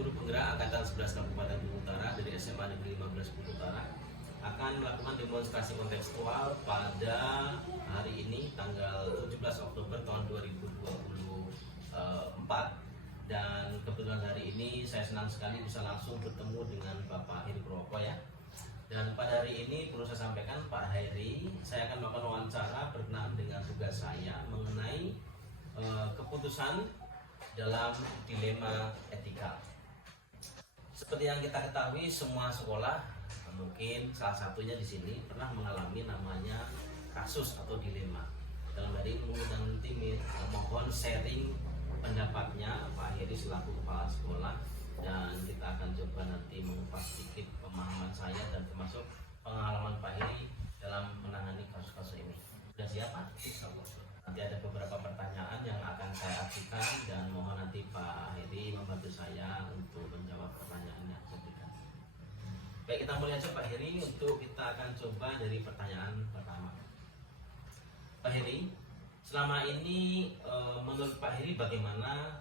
Guru Penggerak Angkatan 11 Kabupaten Bengkulu Utara dari SMA Negeri 15 Bengkulu Utara akan melakukan demonstrasi kontekstual pada hari ini tanggal 17 Oktober tahun 2024. Dan kebetulan hari ini saya senang sekali bisa langsung bertemu dengan Bapak Heri Purwoko ya. Dan pada hari ini perlu saya sampaikan Pak Heri, saya akan melakukan wawancara berkenaan dengan tugas saya mengenai keputusan dalam dilema etika. Seperti yang kita ketahui, semua sekolah mungkin salah satunya di sini pernah mengalami namanya kasus atau dilema. Dalam hari ini mengundang tim mohon sharing pendapatnya Pak Heri selaku kepala sekolah, dan kita akan coba nanti mengupas sedikit pemahaman saya dan termasuk pengalaman Pak Heri dalam menangani kasus-kasus ini. Sudah siap Pak? Nanti ada beberapa pertanyaan yang akan saya ajukan dan mohon nanti Pak Heri membantu saya untuk menjawab pertanyaan yang saya berikan. Baik, kita mulai aja Pak Heri. Untuk kita akan coba dari pertanyaan pertama. Pak Heri, selama ini menurut Pak Heri bagaimana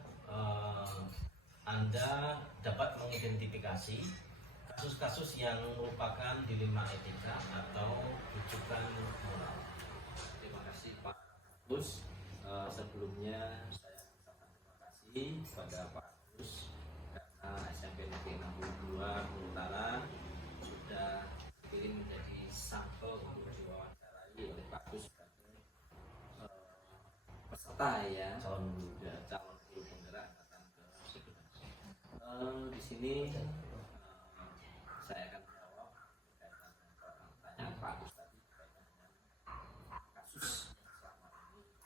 Anda dapat mengidentifikasi kasus-kasus yang merupakan dilema etika atau rujukan moral? Terima kasih Pak Gus. Sebelumnya saya mengucapkan terima kasih kepada Pak Gus karena SMP Negeri 62 Bengkulu Utara sudah dipilih menjadi sampel untuk diwawancarai oleh Pak Gus sebagai peserta ya, calon guru penggerak angkatan ke-11. Di sini saya akan menjawab berkaitan dengan pertanyaan Pak Gus tadi berkaitan dengan kasus yang selama ini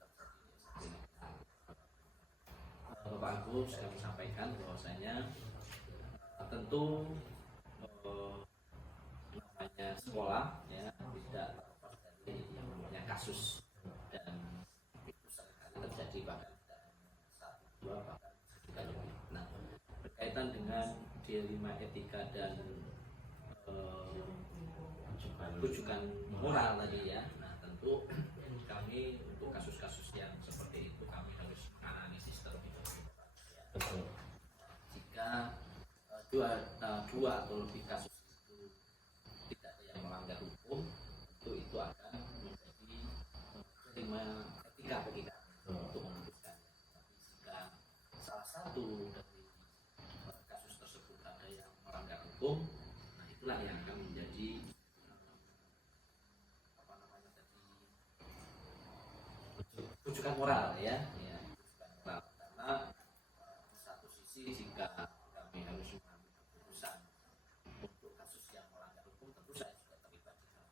terjadi di SMP Negeri. Bapak Agus kami sampaikan bahwasanya tentu namanya sekolah ya tidak terlepas dari yang namanya kasus, dan itu seringkali terjadi bahkan tidak hanya satu dua bahkan juga lebih. Nah, berkaitan dengan dilema etika dan rujukan moral tadi ya. Nah, tentu kami untuk kasus-kasus yang seperti itu kami harus menganalisis terlebih dahulu. Betul. Jika dua atau lebih kasus itu tidak ada yang melanggar hukum, tentu itu akan menjadi dilema etika bagi kami untuk memutuskannya. Tapi jika salah satu dari kasus tersebut ada yang melanggar hukum, nah itulah yang akan menjadi rujukan moral ya, rujukan moral. Karena di satu sisi jika kami harus mengambil keputusan untuk kasus yang melanggar hukum, tentu saya juga terlibat di dalam.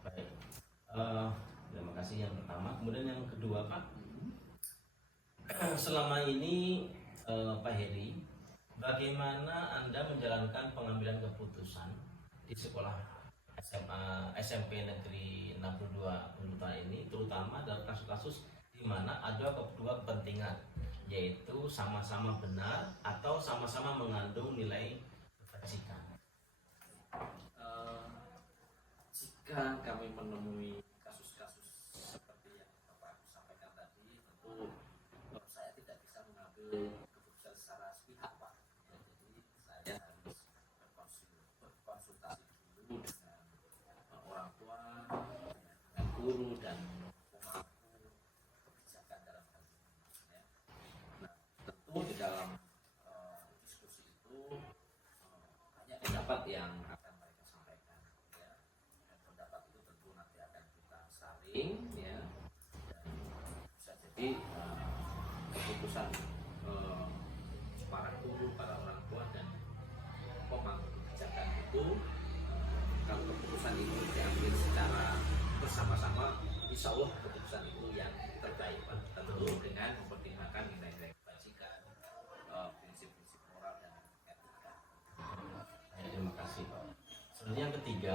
Baik, terima kasih yang pertama. Kemudian yang kedua Pak, selama ini Pak Heri, bagaimana Anda menjalankan pengambilan keputusan di sekolah SMP Negeri 62 Bengkulu Utara ini, terutama dalam kasus-kasus di mana ada kedua kepentingan, yaitu sama-sama benar atau sama-sama mengandung nilai kebajikan? Jika kami menemui kasus-kasus seperti yang Bapak sampaikan tadi, tentu saya tidak bisa mengambil keputusan secara sepihak Pak. Ya, jadi saya harus berkonsultasi dulu dengan orang tua, dengan guru dan pemangku kebijakan dalam hal ini. Ya. Nah, tentu di dalam diskusi itu banyak pendapat yang akan mereka sampaikan. Ya. Dan pendapat itu tentu nanti akan kita saring, ya. Dan bisa jadi keputusan para guru, para orang tua dan pemangku kebijakan itu, kalau keputusan itu diambil secara bersama-sama, insya Allah keputusan itu yang terbaik Pak. Tentu dengan mempertimbangkan nilai-nilai kebajikan, prinsip-prinsip moral dan etika. Terima kasih Pak. Selanjutnya yang ketiga,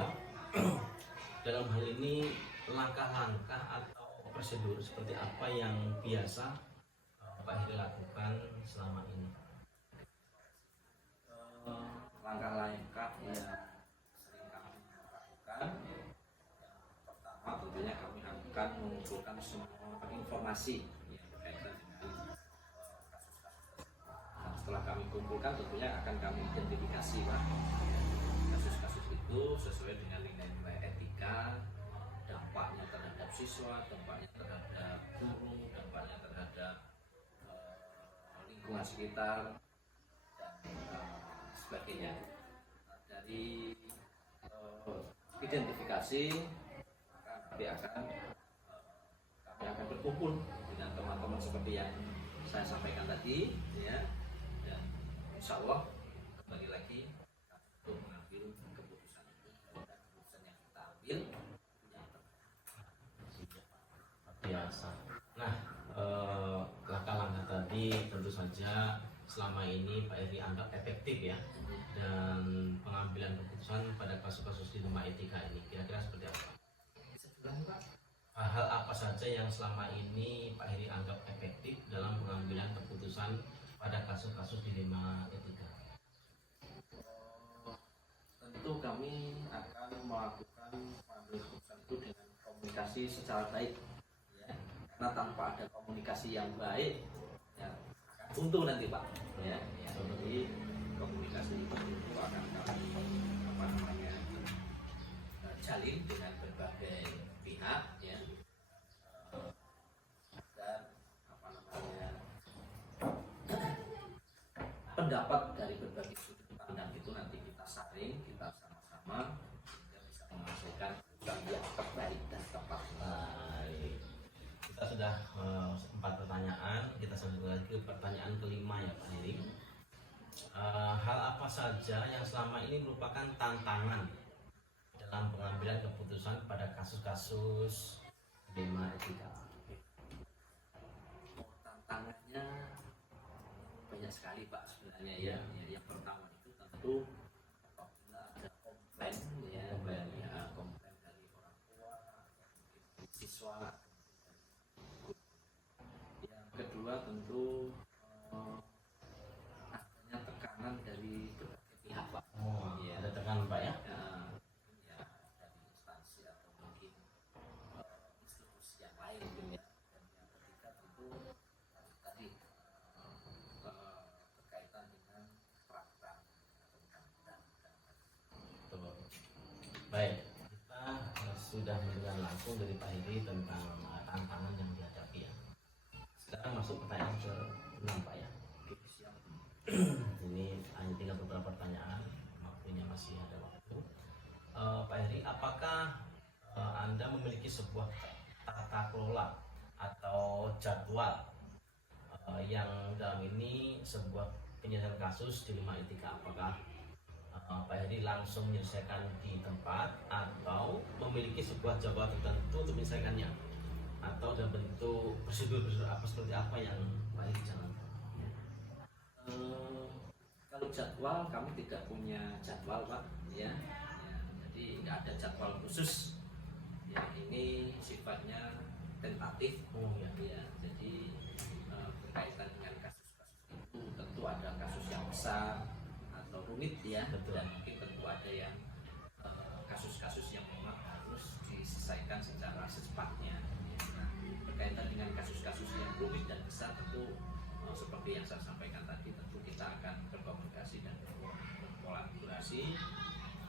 dalam hal ini langkah-langkah atau prosedur seperti apa yang biasa Pak Heri lakukan selama ini? Langkah-langkah yang sering kami lakukan, yang pertama tentunya kami akan mengumpulkan semua informasi yang berkaitan dengan kasus-kasus tersebut. setelah kami kumpulkan tentunya akan kami identifikasi Pak, kasus-kasus itu sesuai dengan nilai-nilai etika, dampaknya terhadap siswa, dampaknya terhadap guru, dampaknya terhadap lingkungan sekitar dan sebagainya. Nah, dari identifikasi nanti kami akan berkumpul dengan teman-teman seperti yang saya sampaikan tadi, ya, dan insya Allah kembali lagi untuk mengambil keputusan itu, dan keputusan yang kita ambil yang biasa. Nah, langkah-langkah tadi tentu saja selama ini Pak Heri anggap efektif ya, dan pengambilan keputusan pada kasus-kasus dilema etika ini kira-kira seperti apa? bisa diulangi Pak? Hal apa saja yang selama ini Pak Heri anggap efektif dalam pengambilan keputusan pada kasus-kasus dilema etika? Tentu kami akan melakukan pengambilan keputusan itu dengan komunikasi secara baik, ya. Karena tanpa ada komunikasi yang baik, ya, akan buntu nanti Pak, ya. Jadi komunikasi itu akan kami jalin dengan berbagai pihak, ya, dan pendapat dari berbagai sudut pandang itu nanti kita saring, kita sama-sama sehingga bisa menghasilkan yang terbaik dan tepat. Baik. Kita sudah 4 pertanyaan, kita sambung lagi ke pertanyaan kelima ya Pak Heri. Hal apa saja yang selama ini merupakan tantangan dalam pengambilan keputusan pada kasus-kasus dilema etika? Tantangannya banyak sekali Pak sebenarnya, ya. Yang pertama itu tentu apabila ada komplain, ya, komplain dari orang tua, mungkin siswa. Yang kedua tentu adanya tekanan dari berbagai pihak Pak. Oh, Ya. ada tekanan Pak ya? Ya, dari instansi atau mungkin institusi yang lain, ya. Dan yang ketiga tentu tadi berkaitan dengan peraturan atau undang-undang. Betul. Baik, kita sudah mendengar langsung dari Pak Heri tentang tantangan yang dihadapi ya. Sekarang masuk pertanyaan ke-6 Pak ya. Oke, siap. Ini hanya tinggal beberapa pertanyaan, waktunya masih ada waktu. Pak Heri, apakah Anda memiliki sebuah tata kelola atau jadwal yang dalam ini sebuah penyelesaian kasus dilema etika? Apakah Pak Heri langsung menyelesaikan di tempat atau memiliki sebuah jadwal tertentu untuk menyelesaikannya, atau dalam bentuk prosedur-prosedur apa seperti apa yang Pak Heri jalankan? Kalau jadwal kami tidak punya jadwal Pak, ya. Jadi nggak ada jadwal khusus. Ya, ini sifatnya tentatif. Oh ya. Ya, jadi berkaitan dengan kasus-kasus itu tentu ada kasus yang besar atau rumit, ya. Betul. Dan mungkin tentu ada yang kasus-kasus yang memang harus diselesaikan secara secepatnya. Nah, berkaitan dengan kasus-kasus yang rumit dan besar tentu seperti yang saya sampaikan tadi, tentu kita akan berkomunikasi dan berkolaborasi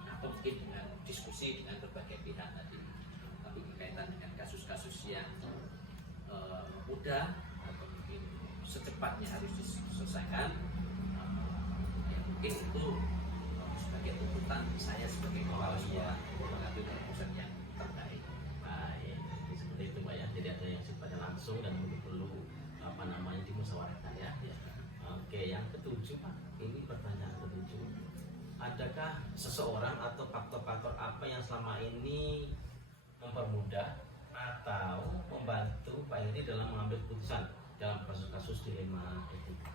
atau mungkin dengan diskusi dengan berbagai pihak tadi. Tapi berkaitan dengan kasus-kasus yang mudah atau mungkin secepatnya harus diselesaikan, ya mungkin itu sebagai tuntutan saya sebagai kepala sekolah mengambil keputusan yang terbaik. Baik, seperti itu Pak ya. Jadi ada yang sifatnya langsung dan perlu dimusyawarahkan ya. Oke, yang ketujuh Pak, ini pertanyaan ketujuh. Adakah seseorang atau faktor-faktor apa yang selama ini mempermudah atau membantu Pak Heri dalam mengambil keputusan dalam kasus-kasus dilema etika?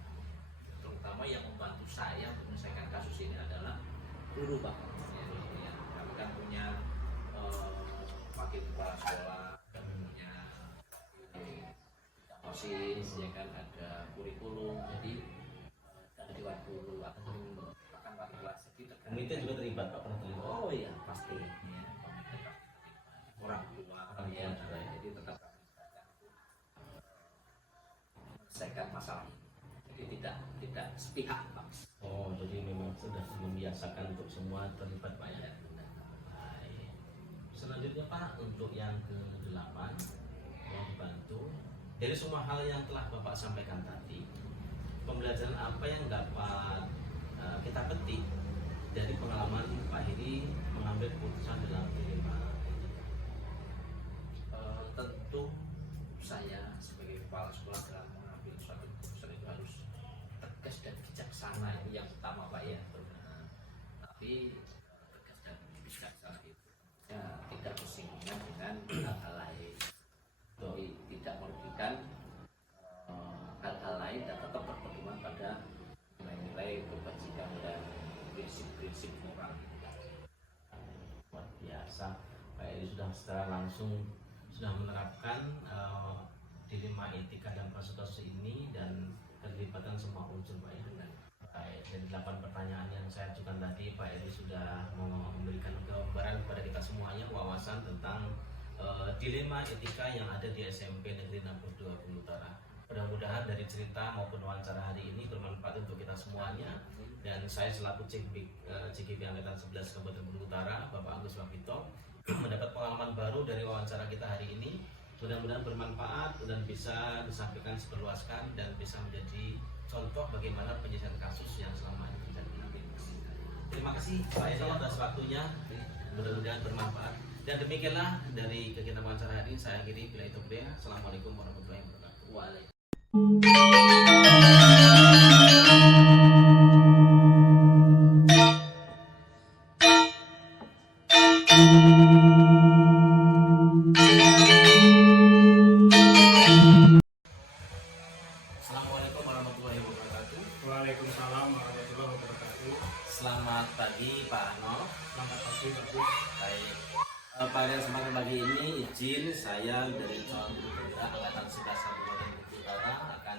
Terutama yang membantu saya untuk menyelesaikan kasus ini adalah guru Pak. Ya, kami kan punya wakil kepala sekolah, dan punya OSIS, ya kan, ada kurikulum, jadi ada dewan guru atau bahkan wali kelas. Jadi Komite juga terlibat Pak, pernah terlibat? oh iya pasti, ya, orang tua, ya, juga ya. jadi tetap kami libatkan untuk menyelesaikan masalah ini. Jadi tidak sepihak Pak. Oh, jadi memang sudah membiasakan untuk semua terlibat Pak ya. Baik. Selanjutnya Pak, untuk yang ke-8 mau dibantu dari semua hal yang telah Bapak sampaikan tadi, pembelajaran apa yang dapat kita petik dari pengalaman Pak Heri mengambil keputusan dalam dilema etika? Tentu saya sebagai kepala sekolah dalam mengambil suatu keputusan itu harus tegas dan bijaksana, itu yang utama Pak ya. Tapi tegas dan bijaksana itu ya tidak bersinggungan dengan hal-hal lain, jadi tidak merugikan hal-hal lain dan tetap berpedoman pada nilai-nilai kebajikan dan prinsip-prinsip moral. Luar biasa, Pak Heri sudah secara langsung sudah menerapkan dilema etika dan kasus ini dan keterlibatan semua unsur Pak ya. Baik, dari 8 pertanyaan yang saya ajukan tadi, Pak Heri sudah memberikan gambaran kepada kita semuanya wawasan tentang dilema etika yang ada di SMP Negeri 62 Bengkulu Utara. Mudah-mudahan dari cerita maupun wawancara hari ini bermanfaat untuk kita semuanya. Dan saya selaku CGP Angkatan 11 Kabupaten Bengkulu Utara, Bapak Agus Wapito, mendapat pengalaman baru dari wawancara kita hari ini. Mudah-mudahan bermanfaat dan bisa disampaikan seperluaskan dan bisa menjadi contoh bagaimana penyelesaian kasus yang selama ini terjadi. Terima kasih Pak Heri atas waktunya. Mudah-mudahan bermanfaat. Dan demikianlah dari kegiatan wawancara hari ini, saya akhiri. Bila itu Assalamualaikum warahmatullahi wabarakatuh. Waalaikumsalam. Assalamualaikum warahmatullahi wabarakatuh. Waalaikumsalam warahmatullahi wabarakatuh. Selamat pagi Pak Ano. Selamat pagi Pak Gus. Baik. Pada kesempatan pagi ini izin saya dari calon gubernur Angkatan 11 Kabupaten Bengkulu Utara akan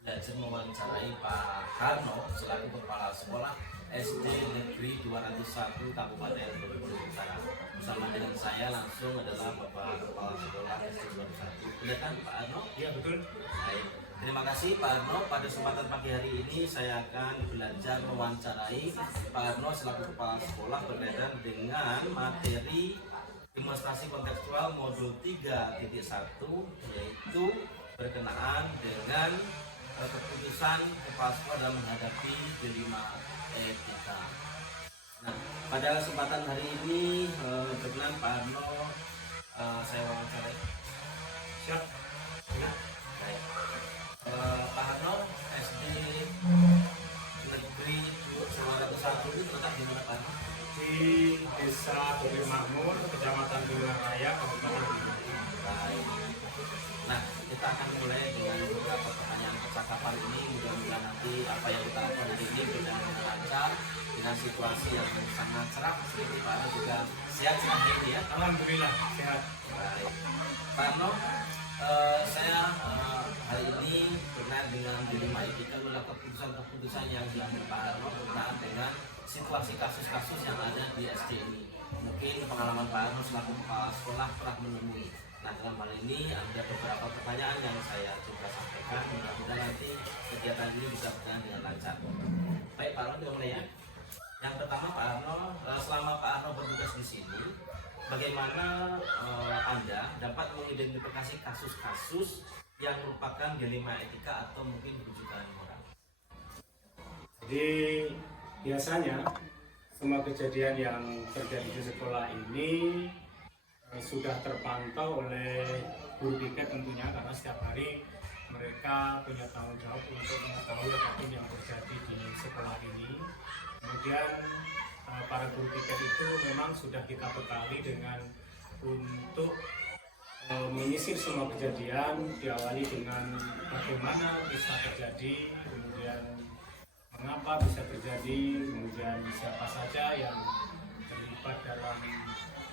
belajar mewawancarai Pak Harno selaku Kepala Sekolah SD Negeri 201 Kabupaten Bengkulu Utara. Bersama dengan saya langsung adalah Bapak Kepala Sekolah SD 201. Benar kan Pak Harno? Iya betul. Baik. Terima kasih Pak Harno. Pada kesempatan pagi hari ini saya akan belajar mewawancarai Pak Harno selaku Kepala Sekolah berkaitan dengan materi demonstrasi kontekstual modul 3.1, yaitu berkenaan dengan keputusan kepala sekolah dalam menghadapi dilema etika. Nah, pada kesempatan hari ini kebetulan Pak Harno saya wawancarai. Siap. Nah, baik. Pak Harno, SD Negeri 201 itu terletak di mana Pak Harno? Di Desa Bukit Makmur, Kecamatan Gunung Raya, Kabupaten Bengkulu. Baik. Nah, kita akan mulai dengan beberapa pertanyaan percakapan ini. Mudah-mudahan nanti apa yang kita lakukan hari ini berjalan dengan lancar dengan situasi yang sangat cerah. Seperti Pak Harno juga sehat ini ya. Alhamdulillah sehat. Baik. Pak Harno, saya hari ini berkenaan dengan dilema etika adalah keputusan-keputusan yang diambil Pak Harno berkenaan dengan situasi kasus-kasus yang ada di SD ini. Mungkin pengalaman Pak Harno selaku kepala sekolah pernah menemui. Nah, dalam hal ini ada beberapa pertanyaan yang saya coba sampaikan. Mudah-mudahan nanti kegiatan ini bisa berjalan dengan lancar. Baik Pak Harno, kita mulai ya. Yang pertama Pak Harno, selama Pak Harno bertugas di sini, bagaimana Anda dapat mengidentifikasi kasus-kasus yang merupakan dilema etika atau mungkin kerujukan moral? Jadi biasanya semua kejadian yang terjadi di sekolah ini sudah terpantau oleh guru piket tentunya, karena setiap hari mereka punya tanggung jawab untuk mengetahui apapun yang terjadi di sekolah ini. Kemudian para guru piket itu memang sudah kita bekali dengan untuk menyisir semua kejadian, diawali dengan bagaimana bisa terjadi, kemudian mengapa bisa terjadi, kemudian siapa saja yang terlibat dalam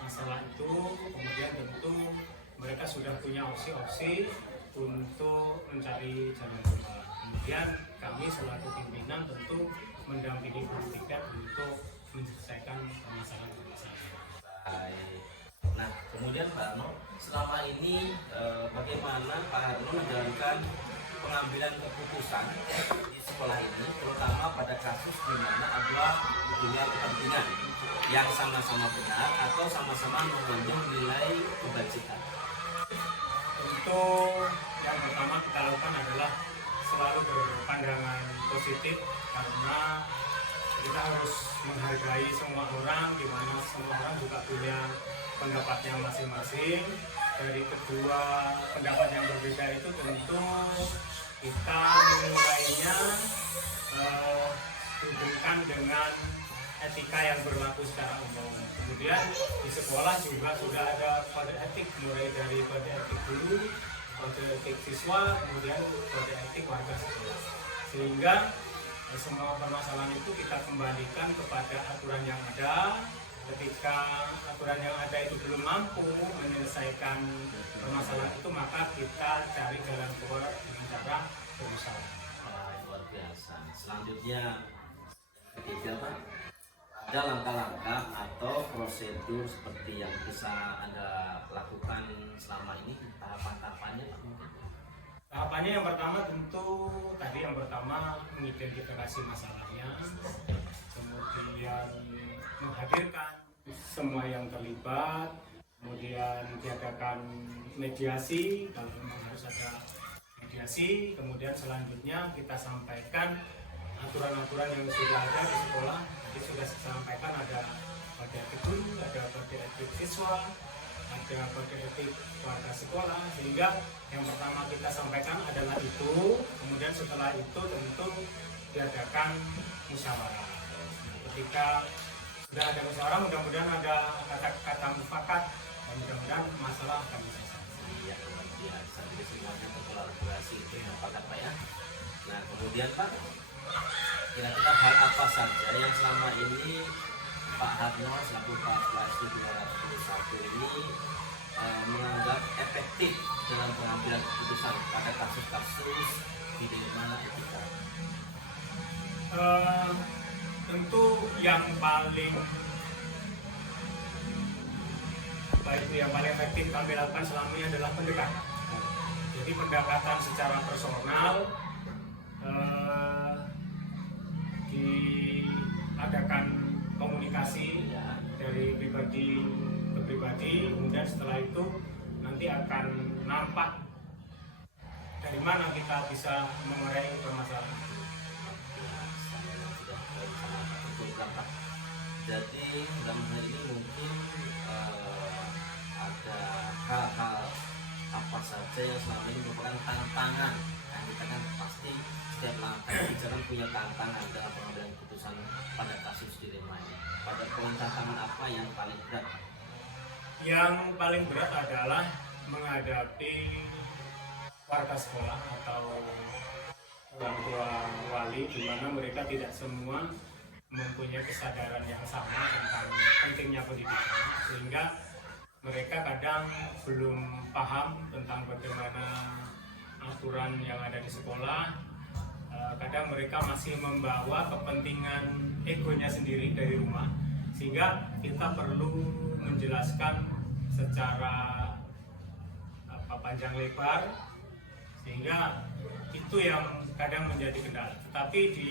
masalah itu. Kemudian tentu mereka sudah punya opsi-opsi untuk mencari jalan keluar. Kemudian kami selaku pimpinan tentu mendampingi guru piket untuk menyelesaikan permasalahan-permasalahan. Baik. Nah, kemudian Pak Harno, selama ini bagaimana Pak Harno menjalankan pengambilan keputusan di sekolah ini, terutama pada kasus di mana ada hubungan kepentingan yang sama-sama benar atau sama-sama menunjukkan nilai kebajikan. Untuk yang pertama kita lakukan adalah selalu berpandangan positif, karena kita harus menghargai semua orang, di mana semua orang juga punya pendapatnya masing-masing. Dari kedua pendapat yang berbeda itu tentu kita menilainya hubungkan dengan etika yang berlaku secara umum. Kemudian di sekolah juga sudah ada kode etik, mulai dari kode etik guru, kode etik siswa, kemudian kode etik warga sekolah. Sehingga semua permasalahan itu kita kembalikan kepada aturan yang ada. Ketika aturan yang ada itu belum mampu menyelesaikan permasalahan itu, maka kita cari jalan keluar dengan cara bermusyawarah. Luar biasa. Selanjutnya ketiga Pak, ada langkah-langkah atau prosedur seperti yang bisa Anda lakukan selama ini, tahapan-tahapannya Pak mungkin? Tahapannya yang pertama tentu tadi yang pertama mengidentifikasi masalahnya, kemudian menghadirkan semua yang terlibat, kemudian diadakan mediasi kalau memang harus ada mediasi, kemudian selanjutnya kita sampaikan aturan-aturan yang sudah ada di sekolah. Jadi sudah saya sampaikan ada kode etik guru, ada kode etik siswa, ada kode etik warga sekolah, sehingga yang pertama kita sampaikan adalah itu. Kemudian setelah itu tentu diadakan musyawarah. Ketika sudah ada musyawarah, mudah-mudahan ada kata-kata mufakat dan mudah-mudahan masalah akan diselesaikan. Iya, luar biasa. Jadi semuanya berkolaborasi itu yang Pak ya. Nah kemudian Pak, kira-kira hal apa saja yang selama ini Pak Harno selaku Pak Kelasdi 221 ini menganggap efektif dalam pengambilan keputusan pada kasus-kasus dilema etika? Tentu yang paling baik, yang paling efektif kami lakukan selama ini adalah pendekatan. Jadi pendekatan secara personal, diadakan komunikasi dari pribadi ke pribadi, kemudian setelah itu nanti akan nampak dari mana kita bisa mengurai permasalahan itu. Jadi dalam hal ini mungkin ada hal-hal apa saja yang selama ini merupakan tantangan. Nah, kita kan pasti setiap langkah di jalan punya tantangan dalam pengambilan keputusan pada kasus dilema ini. Pada poin tantangan apa yang paling berat? Yang paling berat adalah menghadapi warga sekolah atau orang tua wali, di mana mereka tidak semua mempunyai kesadaran yang sama tentang pentingnya pendidikan, sehingga mereka kadang belum paham tentang bagaimana aturan yang ada di sekolah. Kadang mereka masih membawa kepentingan egonya sendiri dari rumah, sehingga kita perlu menjelaskan secara panjang lebar, sehingga itu yang kadang menjadi kendala. Tetapi di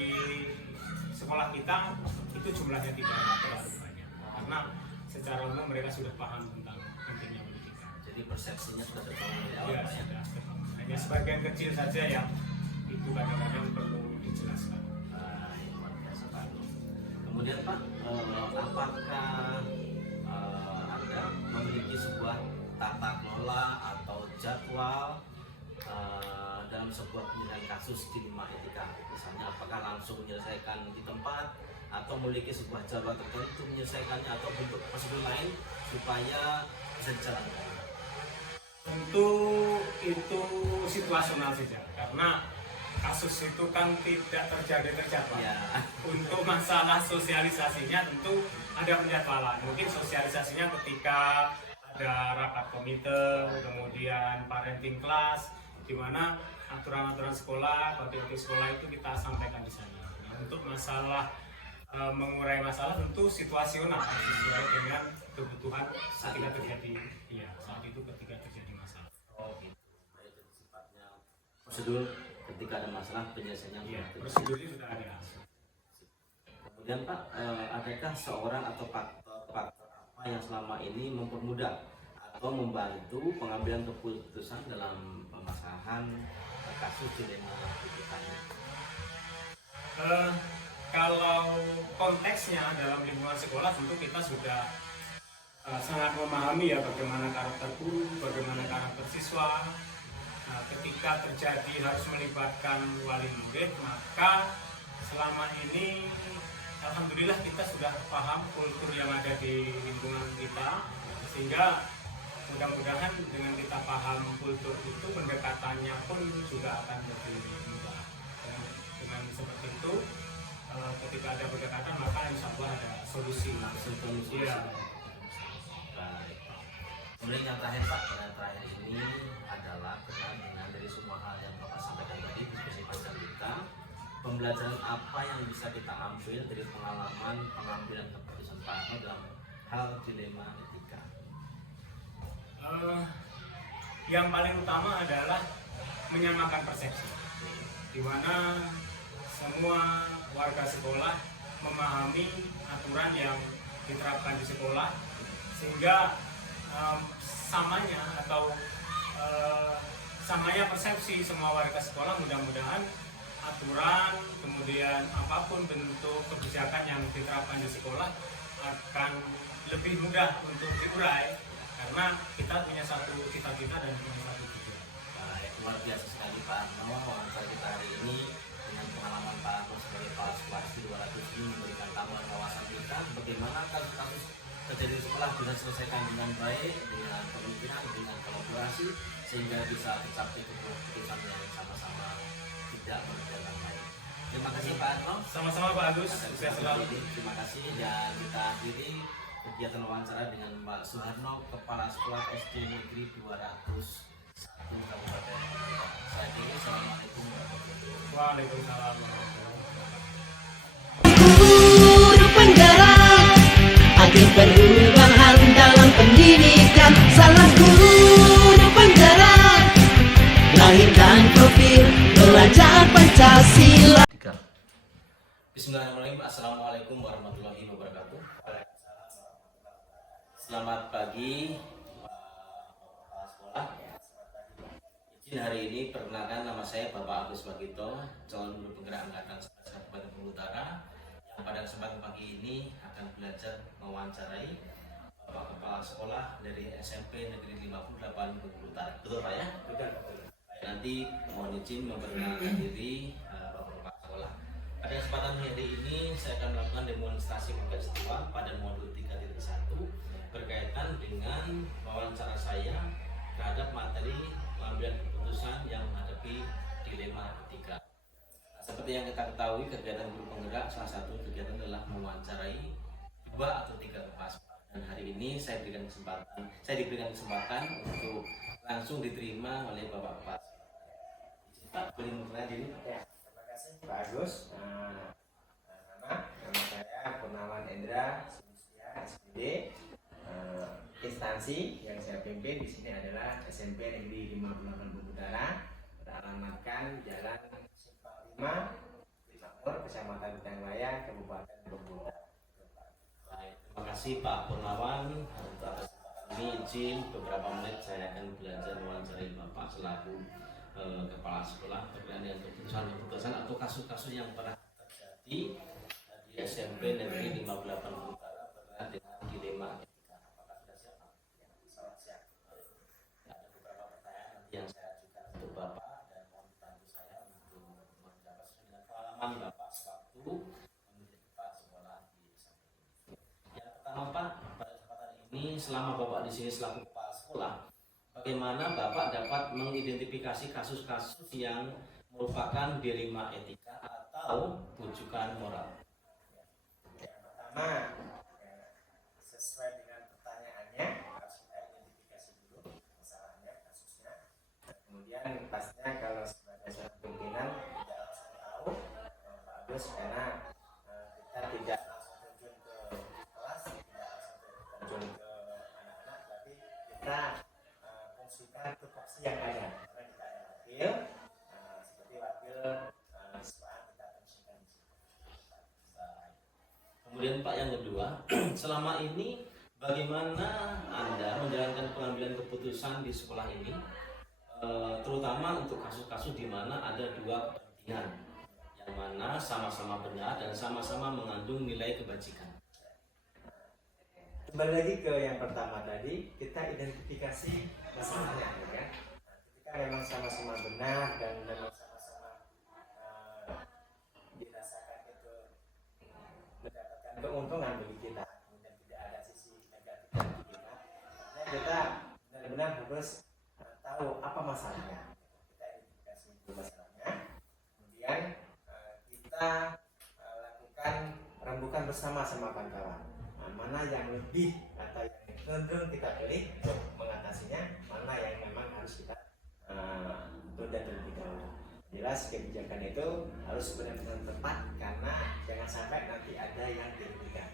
sekolah kita itu jumlahnya tidak terlalu banyak, karena secara umum mereka sudah paham tentang pentingnya pendidikan. Jadi persepsinya sudah terbangun dari awal, Ya, Pak, ya? sudah terbangun. Hanya sebagian kecil saja yang itu kadang-kadang perlu dijelaskan. Luar biasa Pak. Kemudian Pak, apakah Anda memiliki sebuah tata kelola atau jadwal dalam sebuah penyelesaian kasus dilema etika? Misalnya apakah langsung menyelesaikan di tempat atau memiliki sebuah jadwal tertentu menyelesaikannya atau bentuk prosedur lain supaya bisa dijalankan? Tentu itu situasional saja, karena kasus itu kan tidak terjadwal. Ya. Untuk masalah sosialisasinya tentu ada penjadwalan. Mungkin sosialisasinya ketika ada rapat komite, kemudian parenting class, di mana aturan-aturan sekolah, kode etik sekolah itu kita sampaikan di sana. Nah, untuk masalah mengurai masalah tentu situasional sesuai dengan kebutuhan ketika terjadi, ya saat itu ketika terjadi masalah. Oh gitu. Baik, jadi sifatnya prosedur ketika ada masalah penyelesaiannya. Iya, prosedurnya sudah ada. Kemudian Pak, adakah seorang atau faktor apa yang selama ini mempermudah atau membantu pengambilan keputusan dalam permasalahan kasus dilema rujukannya? Kalau konteksnya dalam lingkungan sekolah tentu kita sudah sangat memahami ya bagaimana karakter guru, bagaimana karakter siswa. Nah, ketika terjadi harus melibatkan wali murid, maka selama ini alhamdulillah kita sudah paham kultur yang ada di lingkungan kita, sehingga mudah-mudahan dengan kita paham kultur itu pendekatannya pun juga akan lebih mudah. Dan dengan seperti itu, ketika ada pendekatan maka insya Allah ada solusi. Iya. Kemudian yang terakhir Pak, yang terakhir ini adalah berkenaan dengan dari semua hal yang Bapak sampaikan tadi diskusi panjang kita, pembelajaran apa yang bisa kita ambil dari pengalaman pengambilan keputusan Pak Arno dalam hal dilema etika? Yang paling utama adalah menyamakan persepsi, di mana semua warga sekolah memahami aturan yang diterapkan di sekolah, sehingga samanya persepsi semua warga sekolah, mudah-mudahan aturan kemudian apapun bentuk kebijakan yang diterapkan di sekolah akan lebih mudah untuk diurai, karena kita punya satu cita-cita dan punya satu tujuan. Baik, luar biasa sekali Pak Arno wawancara kita hari ini dengan pengalaman Pak Arno sebagai kepala sekolah di 200 ini memberikan tambahan wawasan kita bagaimana kasus-kasus terjadi di sekolah bisa diselesaikan dengan baik, dengan pemimpinan, dengan kolaborasi, sehingga bisa tercapai keputusan yang sama-sama tidak merugikan baik. Terima kasih Pak Arno. Sama-sama Pak Agus, sukses selalu. Terima kasih, dan kita akhiri kegiatan wawancara dengan Pak Suharno, Kepala Sekolah SD Negeri 201 Kabupaten Bogor. Saya kira Assalamualaikum warahmatullahi wabarakatuh. Waalaikumsalam warahmatullahi wabarakatuh. Guru penggerak agen perubahan dalam pendidikan. Salah guru penggerak lahirkan profil pelajar Pancasila. Bismillahirrahmanirrahim. Assalamualaikum warahmatullahi wabarakatuh. Selamat pagi Bapak Sekolah. Izin hari ini perkenalkan, nama saya Bapak Agus Bagito, calon guru penggerak angkatan 11 Kabupaten Bengkulu Utara, yang pada kesempatan pagi ini akan belajar mewawancarai Bapak Kepala Sekolah dari SMP Negeri 58 Bengkulu Utara. Betul Pak ya? Betul. Nanti mohon izin memperkenalkan diri Bapak Sekolah. Pada kesempatan hari ini saya akan melakukan demonstrasi peristiwa pada modul 3.1 berkaitan dengan wawancara saya terhadap materi pengambilan keputusan yang menghadapi dilema etika. Nah, seperti yang kita ketahui, kegiatan guru penggerak salah satu kegiatan adalah mewawancarai 2 atau 3 kepala sekolah. Dan hari ini saya diberikan kesempatan untuk langsung diterima oleh Bapak Kepala Sekolah. Pak, boleh memperkenalkan diri? Ya, terima kasih Pak Agus. Nama saya Purnawan Endra Sinusia SPD. Instansi yang saya pimpin di sini adalah SMP Negeri 58 Bengkulu Utara, beralamatkan Jalan Simpang 5, Makmur, Kecamatan Bintang Raya, Kabupaten Bengkulu Utara. Baik, terima kasih Pak Purnawan untuk atas kesempatan ini. Izin beberapa menit saya akan belajar mewawancarai Bapak selaku kepala sekolah berkaitan dengan keputusan atau kasus-kasus yang pernah terjadi di SMP Negeri 58 Bengkulu Utara berkaitan dengan dilema etika. Apakah sudah siap Pak? Salam siap. Ada beberapa pertanyaan nanti yang saya ajukan untuk Bapak, dan mohon bantu saya untuk menjawab sesuai dengan pengalaman Bapak sewaktu menjadi kepala sekolah di SMP ini. Yang pertama Pak, pada kesempatan ini selama Bapak di sini selaku kepala sekolah, bagaimana Bapak dapat mengidentifikasi kasus-kasus yang merupakan dilema etika atau rujukan moral? Yang pertama, sesuai dengan pertanyaannya harus kita identifikasi dulu masalahnya, kasusnya. Kemudian pastinya kalau sebagai seorang pimpinan tidak langsung tahu Pak Agus, karena kita tidak langsung terjun ke kelas, tidak langsung terjun ke anak-anak, tapi kita fungsikan tupoksi yang ada. Karena kita ada wakil, seperti wakil Kemudian Pak yang kedua, selama ini bagaimana Anda menjalankan pengambilan keputusan di sekolah ini, terutama untuk kasus-kasus di mana ada dua kepentingan, yang mana sama-sama benar dan sama-sama mengandung nilai kebajikan. Kembali lagi ke yang pertama tadi, kita identifikasi masalahnya, ya kan? Ketika memang sama-sama benar dan memang sama-sama dirasakan itu mendapatkan keuntungan bagi kita, kemudian tidak ada sisi negatif bagi kita, kita benar-benar harus tahu apa masalahnya. Kita identifikasi dulu masalahnya, kemudian kita lakukan rembukan bersama sama kawan-kawan. Mana yang lebih atau yang cenderung kita pilih untuk mengatasinya, mana yang memang harus kita tunda terlebih dahulu. Jelas kebijakan itu harus benar-benar tepat, karena jangan sampai nanti ada yang dirugikan.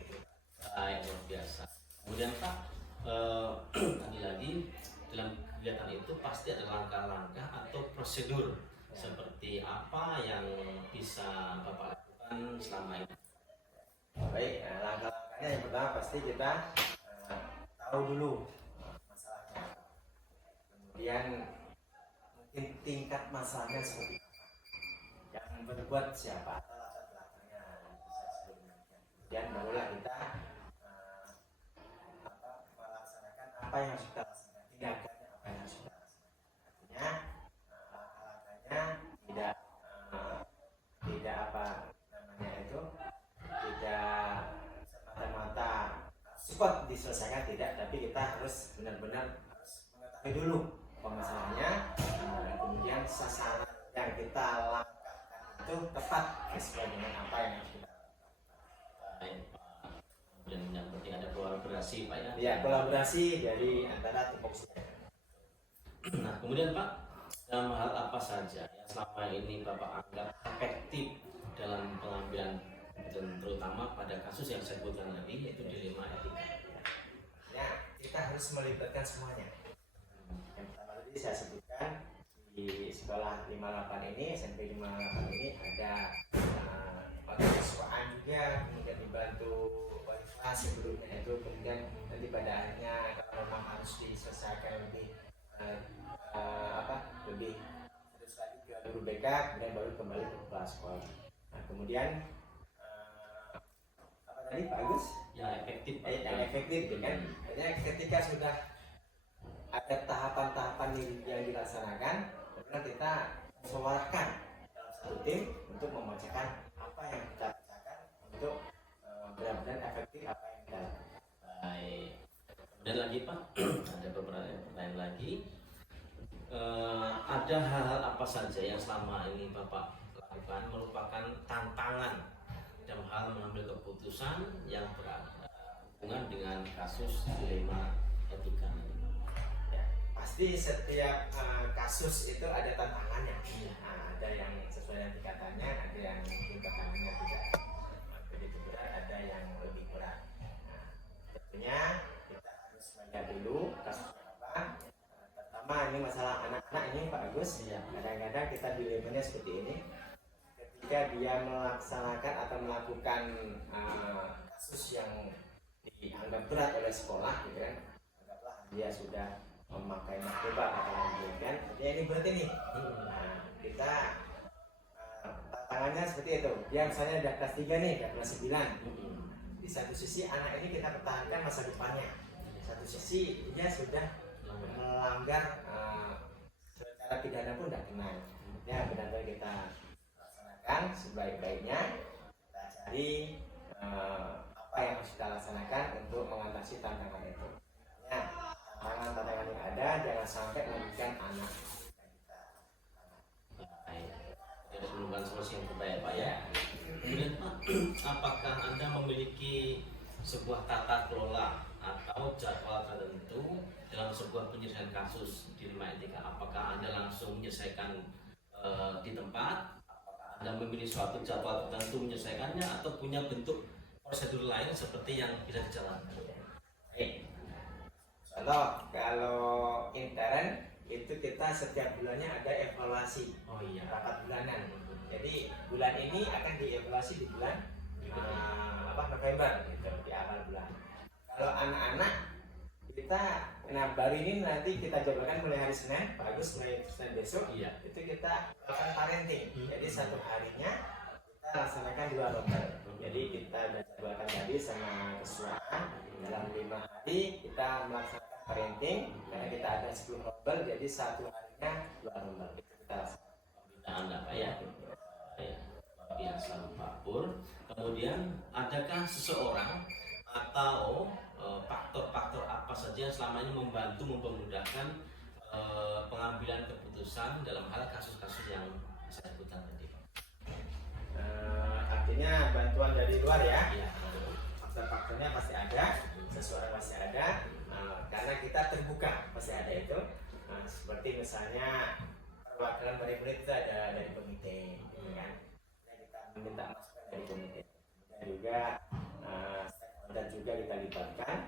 Baik, luar biasa. Kemudian Pak, tadi lagi dalam kegiatan itu pasti ada langkah-langkah atau prosedur seperti apa yang bisa Bapak lakukan selama ini. Baik, langkah-langkahnya yang pertama pasti kita tahu dulu masalahnya, kemudian mungkin tingkat masalahnya seperti apa, yang berbuat siapa atau latar belakangnya bisa sebelumnya. Kemudian barulah kita melaksanakan apa yang harus kita laksanakan, tindakannya apa yang harus kita laksanakan. Artinya langkah-langkahnya tidak apa namanya itu, tidak semata-mata cepat diselesaikan, tidak, tapi kita harus benar-benar harus mengetahui dulu masalahnya, kemudian sasaran yang kita langkahkan itu tepat sesuai dengan apa yang harus kita lakukan. Baik Pak. Dan yang penting ada kolaborasi Pak ya. Ya, kolaborasi dari antara tupoksinya. Nah kemudian Pak, dalam hal apa saja yang selama ini Bapak anggap efektif dalam pengambilan, dan terutama pada kasus yang saya sebutkan tadi, yaitu dilema etika. Ya, kita harus melibatkan semuanya. Yang pertama tadi saya sebutkan, di sekolah 58 ini, SMP 58 ini ada mahasiswaan juga, kemudian dibantu wali kelas sebelumnya itu, kemudian nanti pada akhirnya kalau memang harus diselesaikan lebih lebih terus lagi ke guru BK, kemudian baru kembali ke kepala sekolah. Nah kemudian apa tadi Pak Agus? Yang efektif. Yang efektif, kan? Artinya ketika sudah ada tahapan-tahapan yang dilaksanakan, kemudian kita musyawarahkan dalam satu tim untuk membacakan apa yang kita bicarakan untuk benar-benar efektif apa yang kita lakukan. Baik. Kemudian lagi Pak, ada beberapa pertanyaan lagi. Ada hal-hal apa saja yang selama ini Bapak lakukan merupakan tantangan dalam hal mengambil keputusan yang berhubungan dengan kasus dilema etika? Ya, pasti setiap kasus itu ada tantangannya. Ada yang sesuai dengan tingkatannya, ada yang mungkin tantangannya tidak begitu berat, ada yang lebih berat. Tentunya kita harus melihat dulu kasusnya apa. Pertama ini masalah anak-anak ini Pak Agus. Kadang-kadang kita dilemanya seperti ini. Ketika dia melaksanakan atau melakukan kasus yang dianggap berat oleh sekolah, gitu kan, anggaplah dia sudah memakai narkoba atau lain kan, artinya ini berat ini. Kita tantangannya seperti itu. Dia misalnya udah kelas 3 nih, udah kelas 9. Di satu sisi anak ini kita pertahankan masa depannya, di satu sisi dia sudah melanggar secara pidana pun tidak kenal. Ya benar-benar kita laksanakan sebaik-baiknya. Kita cari apa yang harus kita laksanakan untuk mengatasi tantangan itu. Ya, tantangan yang ada jangan sampai merugikan anak kita. Baik. Jadi menemukan solusi yang terbaik Pak ya. Kemudian Pak, apakah Anda memiliki sebuah tata kelola atau jadwal tertentu dalam sebuah penyelesaian kasus dilema etika? Apakah Anda langsung menyelesaikan di tempat? Apakah Anda memilih suatu jadwal tertentu menyelesaikannya, atau punya bentuk prosedur lain seperti yang bisa dijalankan? Contoh, kalau intern itu kita setiap bulannya ada evaluasi. Oh iya. Rapat bulanan. Jadi bulan ini akan dievaluasi di bulan November gitu, di awal bulan. Kalau anak-anak kita, nah baru ini nanti kita cobakan mulai hari Senin, bagus mulai Senin besok. Iya. Itu kita lakukan parenting. Jadi satu harinya kita laksanakan 2 rombel. Jadi kita udah jadwalkan tadi sama kesuaan dalam 5 hari kita melaksanakan parenting karena kita ada 10 rombel, jadi satu harinya 2 rombel. Itu kita laksanakan. Pembinaan apa ya? Ya, luar biasa Pak Pur. Kemudian adakah seseorang atau faktor-faktor apa saja yang selama ini membantu mempermudahkan pengambilan keputusan dalam hal kasus-kasus yang saya sebutkan tadi? Artinya bantuan dari luar ya. Iya. Faktor-faktornya pasti ada, seseorang pasti ada, karena kita terbuka pasti ada itu. Seperti misalnya perwakilan dari murid itu ada dari komite, gitu kan? Nah, kita meminta masukan dari komite. Dan juga stakeholder juga kita libatkan,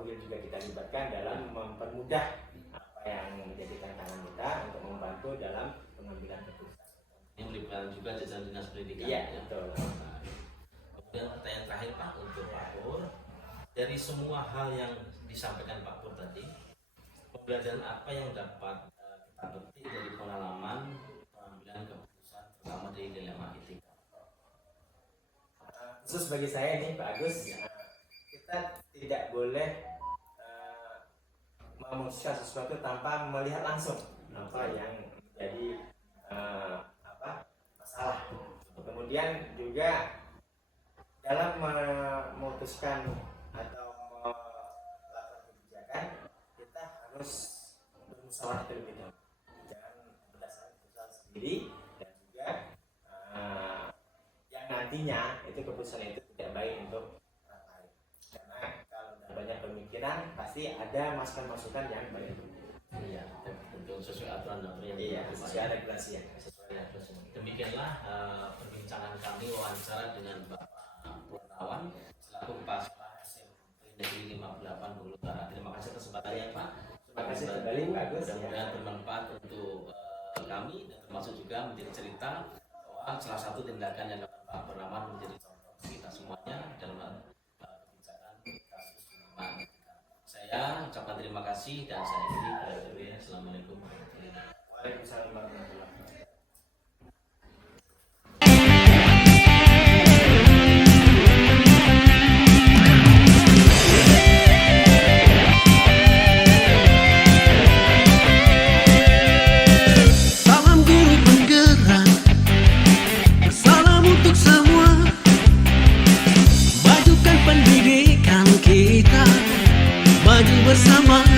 mungkin juga kita libatkan dalam mempermudah apa yang menjadi tantangan kita untuk membantu dalam pengambilan keputusan. Yang melibatkan juga jajaran dinas pendidikan. Iya, betul. Nah, kemudian pertanyaan terakhir Pak untuk Pak Pur, dari semua hal yang disampaikan Pak Pur tadi, pembelajaran apa yang dapat kita petik dari pengalaman pengambilan keputusan terutama dari dilema etika? Khusus bagi saya ini Pak Agus, kita tidak boleh memutuskan sesuatu tanpa melihat langsung apa yang menjadi masalah. Kemudian juga dalam memutuskan atau melakukan kebijakan, kita harus bermusyawarah terlebih dahulu. Jangan berdasarkan keputusan sendiri, dan juga yang nantinya itu keputusan itu tidak baik untuk orang lain. Karena kalau sudah banyak pemikiran, pasti ada masukan-masukan yang baik. Iya, tentu sesuai aturan yang Sesuai regulasi ya. Demikianlah perbincangan kami wawancara dengan Bapak Purnawan selaku Kepala Sekolah SMP Negeri 58 Bulu Utara. Terima kasih atas kesempatannya Pak. Terima kasih kembali Pak Agus. Mudah-mudahan bermanfaat untuk kami dan termasuk juga menjadi cerita bahwa salah satu tindakan yang dapat Pak Purnawan menjadi contoh kita semuanya dalam kebijakan kasus dilema etika. Saya ucapkan terima kasih dan saya akhiri. Assalamualaikum warahmatullahi wabarakatuh. Waalaikumsalam warahmatullahi wabarakatuh. Salam guru penggerak, salam untuk semua. Majukan pendidikan kita, maju bersama.